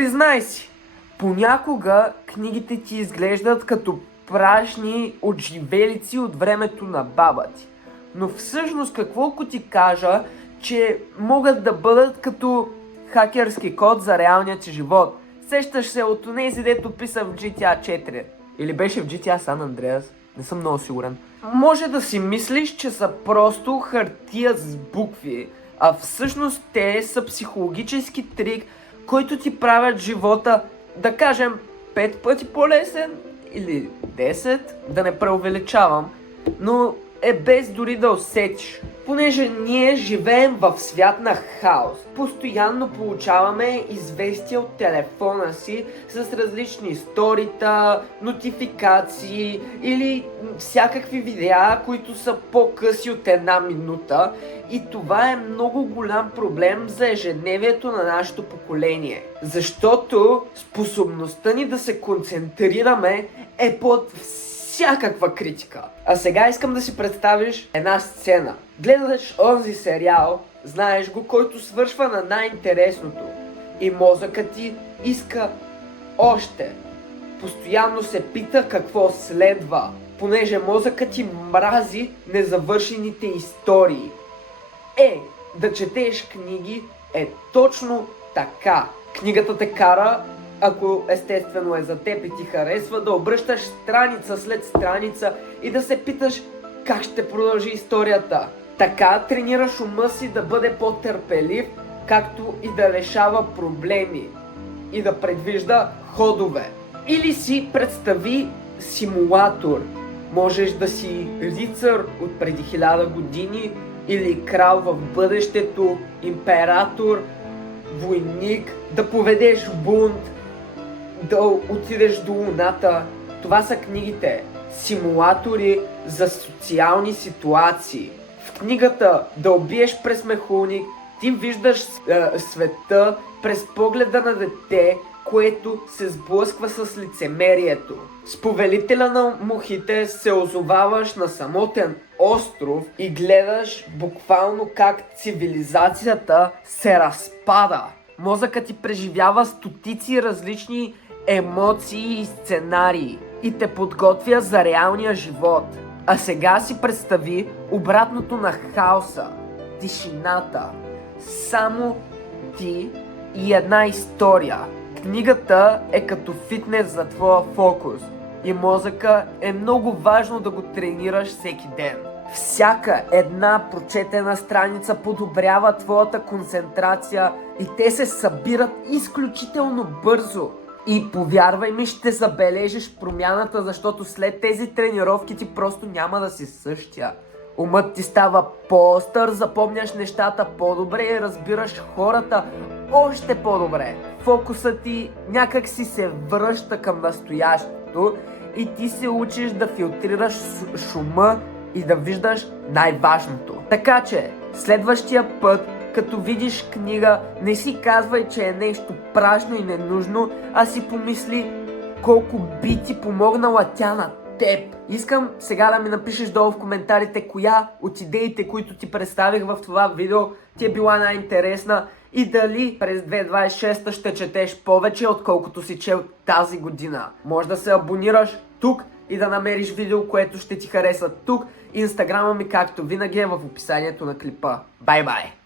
Признай си, понякога книгите ти изглеждат като прашни отживелици от времето на баба ти. Но всъщност какво ако ти кажа, че могат да бъдат като хакерски код за реалния ти живот? Сещаш се от онези, дето писа в GTA 4. Или беше в GTA San Andreas? Не съм много сигурен. Може да си мислиш, че са просто хартия с букви, а всъщност те са психологически трик, който ти правят живота, да кажем, 5 пъти по-лесен или 10, да не преувеличавам, но е без дори да усетиш. Понеже ние живеем в свят на хаос. Постоянно получаваме известия от телефона си с различни сторита, нотификации или всякакви видеа, които са по-къси от 1 минута. И това е много голям проблем за ежедневието на нашето поколение. Защото способността ни да се концентрираме е под всякаква критика. А сега искам да си представиш една сцена. Гледаш онзи сериал, знаеш го, който свършва на най-интересното. И мозъкът ти иска още. Постоянно се пита какво следва, понеже мозъкът ти мрази незавършените истории. Да четеш книги е точно така. Книгата те кара, ако естествено е за теб и ти харесва, да обръщаш страница след страница и да се питаш как ще продължи историята. Така тренираш ума си да бъде по-търпелив, както и да решава проблеми и да предвижда ходове. Или си представи симулатор. Можеш да си рицар от преди 1000 години или крал в бъдещето, император, войник, да поведеш бунт, да отидеш до луната. Това са книгите. Симулатори за социални ситуации. В книгата Да убиеш през мехуник ти виждаш света през погледа на дете, което се сблъсква с лицемерието. С повелителя на мухите се озоваваш на самотен остров и гледаш буквално как цивилизацията се разпада. Мозъкът ти преживява стотици различни емоции и сценарии и те подготвя за реалния живот. А сега си представи обратното на хаоса, тишината. Само ти и една история. Книгата е като фитнес за твоя фокус и мозъка е много важно да го тренираш всеки ден. Всяка една прочетена страница подобрява твоята концентрация и те се събират изключително бързо. И повярвай ми, ще забележиш промяната, защото след тези тренировки ти просто няма да си същия. Умът ти става по-остър, запомняш нещата по-добре и разбираш хората още по-добре. Фокусът ти някак си се връща към настоящето и ти се учиш да филтрираш шума и да виждаш най-важното. Така че, следващия път, като видиш книга, не си казвай, че е нещо празно и ненужно, а си помисли колко би ти помогнала тя на теб. Искам сега да ми напишеш долу в коментарите коя от идеите, които ти представих в това видео, ти е била най-интересна и дали през 2026 ще четеш повече, отколкото си чел тази година. Може да се абонираш тук и да намериш видео, което ще ти хареса тук. Инстаграма ми, както винаги, е в описанието на клипа. Бай-бай!